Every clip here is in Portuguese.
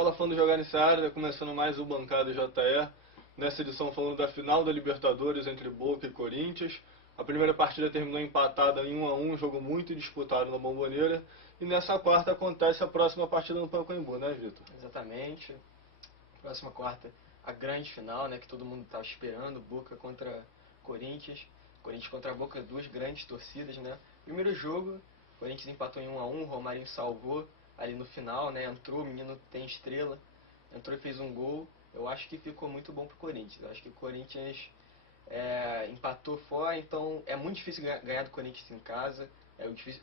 Fala, fã do Jogar nessa área, começando mais o Bancada JE. Nessa edição falando da final da Libertadores entre Boca e Corinthians. A primeira partida terminou empatada em 1-1, jogo muito disputado na Bombonera. E nessa quarta acontece a próxima partida no Pacaembu, né, Vitor? Exatamente. Próxima quarta, a grande final, né, que todo mundo estava esperando, Boca contra Corinthians. Corinthians contra Boca, duas grandes torcidas, né? Primeiro jogo, Corinthians empatou em 1-1, Romarinho salvou ali no final, né? Entrou, o menino tem estrela, entrou e fez um gol. Eu acho que ficou muito bom pro Corinthians. Eu acho que o Corinthians empatou fora, então é muito difícil ganhar do Corinthians em casa.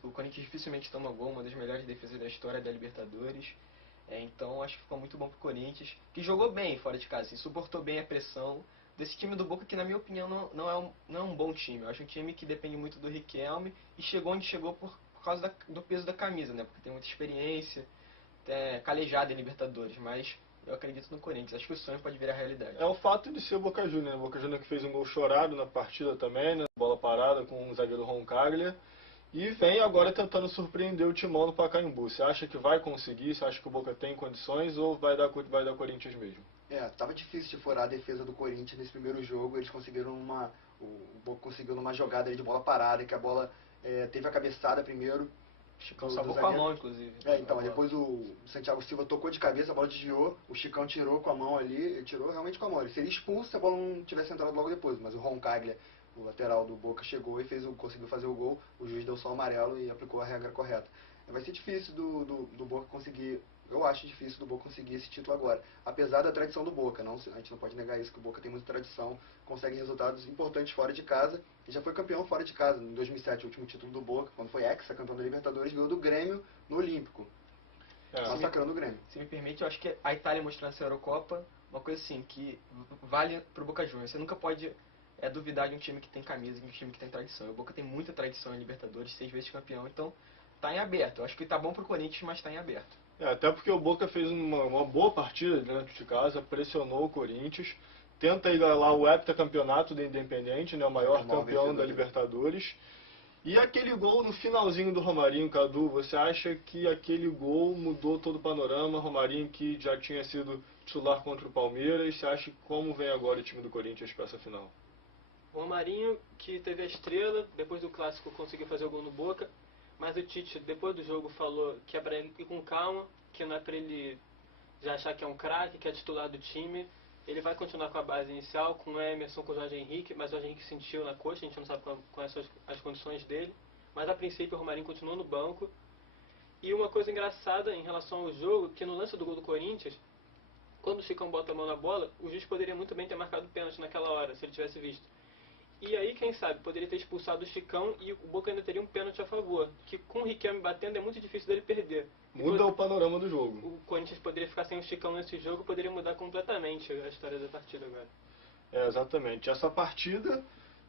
O Corinthians dificilmente toma gol, uma das melhores defesas da história da Libertadores. Então acho que ficou muito bom pro Corinthians, que jogou bem fora de casa, assim, suportou bem a pressão desse time do Boca, que na minha opinião não é um bom time. Eu acho um time que depende muito do Riquelme e chegou onde chegou por causa do peso da camisa, né? Porque tem muita experiência, calejada em Libertadores, mas eu acredito no Corinthians, acho que o sonho pode virar realidade. É o fato de ser o Boca Juniors, né? O Boca Juniors que fez um gol chorado na partida também, né? Bola parada com o zagueiro Roncaglia. E vem agora tentando surpreender o Timão no Pacaembu. Você acha que vai conseguir? Você acha que o Boca tem condições ou vai dar Corinthians mesmo? Tava difícil de furar a defesa do Corinthians nesse primeiro jogo. Eles conseguiram o Boca conseguiu numa jogada de bola parada, que a bola teve a cabeçada primeiro. Chicão salvou com a mão, inclusive. Então, depois o Santiago Silva tocou de cabeça, a bola desviou, o Chicão tirou com a mão ali, ele tirou realmente com a mão. Ele seria expulso se a bola não tivesse entrado logo depois, mas o Roncaglia, o lateral do Boca, chegou e conseguiu fazer o gol, o juiz deu só o amarelo e aplicou a regra correta. Vai ser difícil do Boca conseguir, eu acho difícil do Boca conseguir esse título agora, apesar da tradição do Boca, a gente não pode negar isso, que o Boca tem muita tradição, consegue resultados importantes fora de casa, e já foi campeão fora de casa, em 2007, o último título do Boca, quando foi campeão da Libertadores, ganhou do Grêmio no Olímpico, massacrando o Grêmio. Se me permite, eu acho que a Itália mostrando essa Eurocopa, uma coisa assim, que vale pro Boca Juniors, você nunca pode duvidar de um time que tem camisa, de um time que tem tradição. O Boca tem muita tradição em Libertadores, 6 vezes campeão, então tá em aberto. Eu acho que tá bom pro Corinthians, mas tá em aberto. Até porque o Boca fez uma boa partida dentro de casa, pressionou o Corinthians, tenta igualar o heptacampeonato do Independente, né, o maior campeão da Libertadores. E aquele gol no finalzinho do Romarinho, Cadu, você acha que aquele gol mudou todo o panorama? Romarinho que já tinha sido titular contra o Palmeiras, você acha como vem agora o time do Corinthians para essa final? O Romarinho, que teve a estrela, depois do Clássico conseguiu fazer o gol no Boca, mas o Tite, depois do jogo, falou que é para ele ir com calma, que não é para ele já achar que é um craque, que é titular do time. Ele vai continuar com a base inicial, com o Emerson, com o Jorge Henrique, mas o Jorge Henrique sentiu na coxa, a gente não sabe quais são as condições dele. Mas a princípio o Romarinho continuou no banco. E uma coisa engraçada em relação ao jogo, que no lance do gol do Corinthians, quando o Chicão bota a mão na bola, o juiz poderia muito bem ter marcado pênalti naquela hora, se ele tivesse visto. E aí, quem sabe, poderia ter expulsado o Chicão e o Boca ainda teria um pênalti a favor. Que com o Riquelme batendo é muito difícil dele perder. Muda o panorama do jogo. O Corinthians poderia ficar sem o Chicão nesse jogo, poderia mudar completamente a história da partida agora. Exatamente. Essa partida,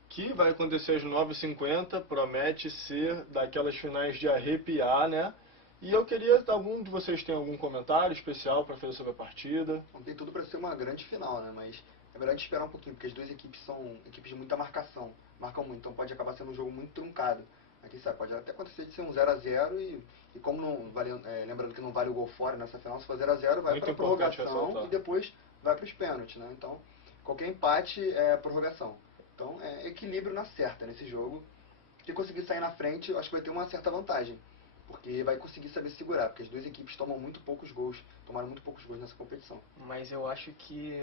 que vai acontecer às 9h50, promete ser daquelas finais de arrepiar, né? E eu queria, algum de vocês tem algum comentário especial para fazer sobre a partida? Não tem tudo para ser uma grande final, né? Mas é melhor esperar um pouquinho, porque as duas equipes são equipes de muita marcação, marcam muito, então pode acabar sendo um jogo muito truncado. Aqui sabe, pode até acontecer de ser um 0-0 e como não vale, lembrando que não vale o gol fora nessa final, se for 0-0 vai para a prorrogação e depois vai para os pênaltis, né? Então qualquer empate é prorrogação. Então é equilíbrio na certa nesse jogo. Se conseguir sair na frente, eu acho que vai ter uma certa vantagem. Porque vai conseguir saber segurar, porque as duas equipes tomaram muito poucos gols nessa competição. Mas eu acho que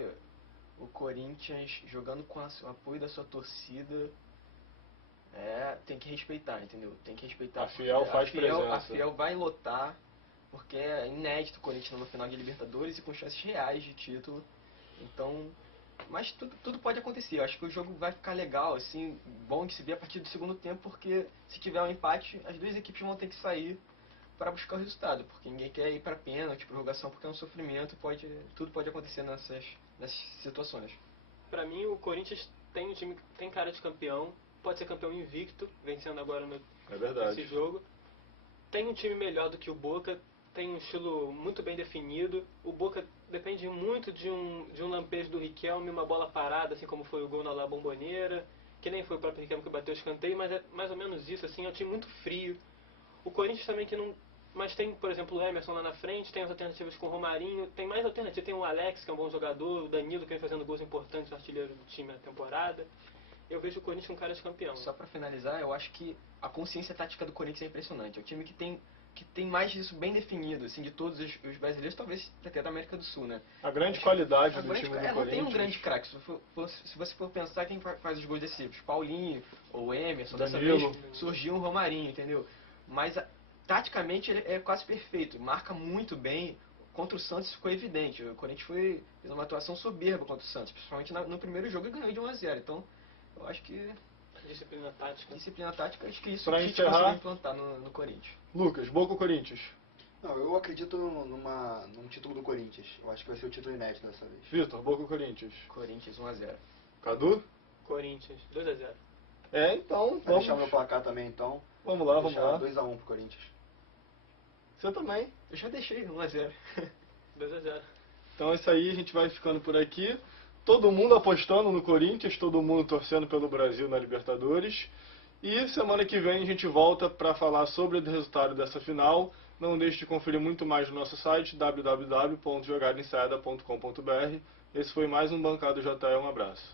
o Corinthians, jogando com o apoio da sua torcida, tem que respeitar, entendeu? Tem que respeitar. A Fiel faz presença. A Fiel vai lotar, porque é inédito o Corinthians numa final de Libertadores e com chances reais de título. Então, mas tudo pode acontecer. Eu acho que o jogo vai ficar legal, assim, bom de se ver a partir do segundo tempo, porque se tiver um empate, as duas equipes vão ter que sair para buscar o resultado, porque ninguém quer ir para pênalti, prorrogação, porque é um sofrimento, tudo pode acontecer nessas situações. Para mim, o Corinthians tem um time que tem cara de campeão, pode ser campeão invicto, vencendo agora nesse jogo. Tem um time melhor do que o Boca, tem um estilo muito bem definido. O Boca depende muito de um lampejo do Riquelme, uma bola parada, assim como foi o gol na La Bombonera, que nem foi o próprio Riquelme que bateu o escanteio, mas é mais ou menos isso, assim, é um time muito frio. O Corinthians também que não Mas tem, por exemplo, o Emerson lá na frente, tem as alternativas com o Romarinho, tem mais alternativas, tem o Alex, que é um bom jogador, o Danilo, que vem fazendo gols importantes, artilheiro do time na temporada. Eu vejo o Corinthians com cara de campeão. Só pra finalizar, eu acho que a consciência tática do Corinthians é impressionante. É um time que tem mais isso bem definido, assim, de todos os brasileiros, talvez até da América do Sul, né? A grande qualidade do grande, time do não Corinthians. tem um grande craque. Se você for pensar quem faz os gols decisivos, Paulinho ou Emerson, dessa Danilo. vez surgiu um Romarinho, entendeu? Mas taticamente ele é quase perfeito, marca muito bem. Contra o Santos ficou evidente. O Corinthians fez uma atuação soberba contra o Santos, principalmente no primeiro jogo e ganhou de 1-0. Então, eu acho que Disciplina tática, acho que isso Pra a gente encerrar- conseguiu implantar no Corinthians. Lucas, Boca ou Corinthians? Não, eu acredito num título do Corinthians. Eu acho que vai ser o título inédito dessa vez. Vitor, Boca ou Corinthians? Corinthians 1-0. Cadu? Corinthians, 2-0. Então, Vai deixar meu vamos, placar também, então. vamos lá, vamos Deixar lá. 2-1 pro Corinthians. Você também. Eu já deixei 1-0. 2-0. Então é isso aí, a gente vai ficando por aqui. Todo mundo apostando no Corinthians, todo mundo torcendo pelo Brasil na Libertadores. E semana que vem a gente volta para falar sobre o resultado dessa final. Não deixe de conferir muito mais no nosso site www.jogadensaiada.com.br. Esse foi mais um Bancada JE, um abraço.